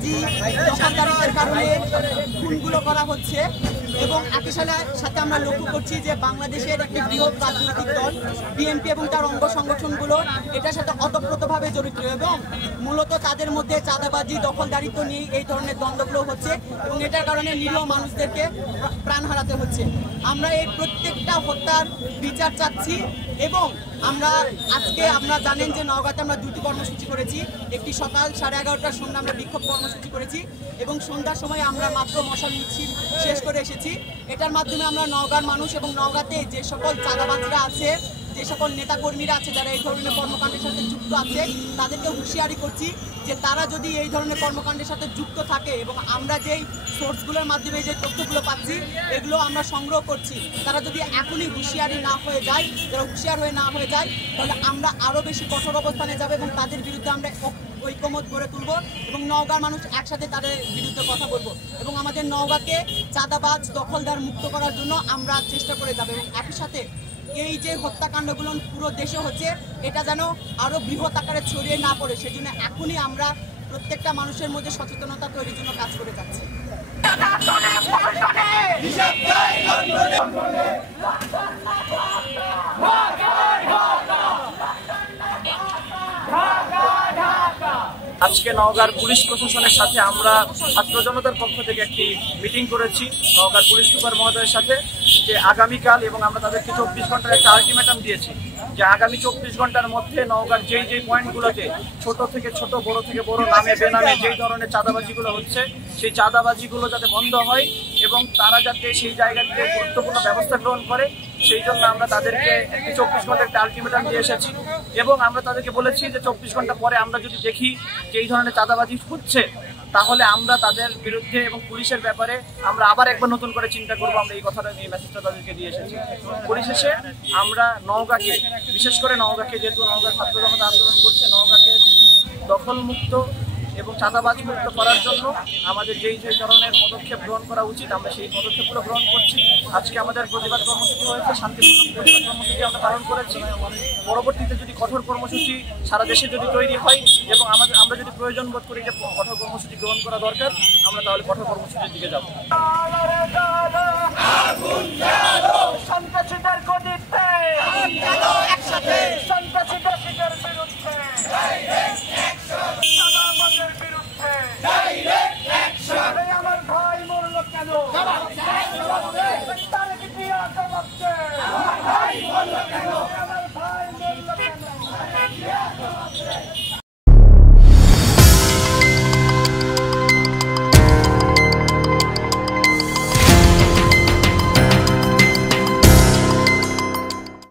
চাঁদাবাজি দখলদারিত্বের কারণে খুনগুলো করা হচ্ছে এবং একই সাথে আমরা লক্ষ্য করছি যে বাংলাদেশের একটি বৃহৎ রাজনৈতিক দল বিএনপি এবং তার অঙ্গ সংগঠনগুলো এটার সাথে ওতপ্রোতভাবে জড়িত এবং মূলত তাদের মধ্যে চাঁদাবাজি দখলদারিত্ব নিয়ে এই ধরনের দ্বন্দ্বগুলো হচ্ছে এবং এটার কারণে নিরীহ মানুষদেরকে প্রাণ হারাতে হচ্ছে। আমরা এই প্রত্যেকটা হত্যার বিচার চাচ্ছি এবং আমরা জানেন যে নওগাঁতে আমরা দুটি কর্মসূচি করেছি, একটি সকাল 11:30টার সন্ধ্যা আমরা বিক্ষোভ কর্মসূচি করেছি এবং সন্ধ্যার সময় আমরা মাত্র মশাল মিছিল শেষ করে এসেছি। এটার মাধ্যমে আমরা নওগাঁর মানুষ এবং নওগাঁতে যে সকল চাঁদাবাজরা আছে, যে সকল নেতাকর্মীরা আছে যারা এই ধরনের কর্মকাণ্ডের সাথে যুক্ত আছে তাদেরকে হুঁশিয়ারি করছি যে তারা যদি এই ধরনের কর্মকাণ্ডের সাথে যুক্ত থাকে এবং আমরা যেই সোর্সগুলোর মাধ্যমে যে তথ্যগুলো পাচ্ছি এগুলো আমরা সংগ্রহ করছি, তারা যদি এখনই হুঁশিয়ার হয়ে না হয়ে যায় তাহলে আমরা আরও বেশি কঠোর অবস্থানে যাব এবং তাদের বিরুদ্ধে আমরা ঐক্যমত গড়ে তুলব এবং নওগাঁর মানুষ একসাথে তাদের বিরুদ্ধে কথা বলবো এবং আমাদের নওগাঁকে চাঁদাবাজ দখলদার মুক্ত করার জন্য আমরা চেষ্টা করে যাব এবং একই সাথে এই যে হত্যাকাণ্ডগুলো পুরো দেশে হচ্ছে এটা যেন আরো বৃহৎ আকারে ছড়িয়ে না পড়ে, সেজন্য এখনই আমরা প্রত্যেকটা মানুষের মধ্যে সচেতনতা তৈরির জন্য কাজ করে যাচ্ছি। আজকে নওগাঁর পুলিশ প্রশাসনের সাথে আমরা ছাত্র জনতার পক্ষ থেকে একটি মিটিং করেছি নওগাঁর পুলিশ সুপার মহোদয়ের সাথে, যে আগামীকাল এবং আমরা তাদেরকে 24 ঘন্টার একটা আলটিমেটাম দিয়েছি যে আগামী 24 ঘন্টার মধ্যে নওগাঁর যেই পয়েন্টগুলোতে ছোট থেকে ছোট বড় থেকে বড় নামে বেনামে যেই ধরনের চাঁদাবাজিগুলো হচ্ছে সেই চাঁদাবাজিগুলো যাতে বন্ধ হয় এবং তারা যাতে সেই জায়গাতে গুরুত্বপূর্ণ ব্যবস্থা গ্রহণ করে সেই জন্য আমরা তাদেরকে একটি 24 ঘন্টার একটা আলটিমেটাম দিয়ে এসেছি এবং আমরা তাদেরকে বলেছি যে 24 ঘন্টা পরে আমরা যদি দেখি যে এই ধরনের চাঁদাবাজি হচ্ছে তাহলে আমরা তাদের বিরুদ্ধে এবং পুলিশের ব্যাপারে আমরা আবার একবার নতুন করে চিন্তা করবো। আমরা এই কথাটা এই মেসেজটা তাদেরকে দিয়ে এসেছি। পরিশেষে আমরা নওগাঁকে, বিশেষ করে নওগাঁকে, যেহেতু নওগাঁ ছাত্র জনতা আন্দোলন করছে, নওগাঁকে দখলমুক্ত এবং চাঁদাবাজ মুক্ত করার জন্য আমাদের যেই ধরনের পদক্ষেপ গ্রহণ করা উচিত আমরা সেই পদক্ষেপগুলো গ্রহণ করছি। আজকে আমাদের প্রতিবাদ কর্মসূচি হয়েছে, শান্তিপূর্ণ প্রতিবাদ কর্মসূচি আমরা পালন করেছি। পরবর্তীতে যদি কঠোর কর্মসূচি সারা দেশে যদি তৈরি হয় এবং আমরা যদি প্রয়োজন বোধ করি যে কঠোর কর্মসূচি গ্রহণ করা দরকার, আমরা তাহলে কঠোর কর্মসূচির দিকে যাব।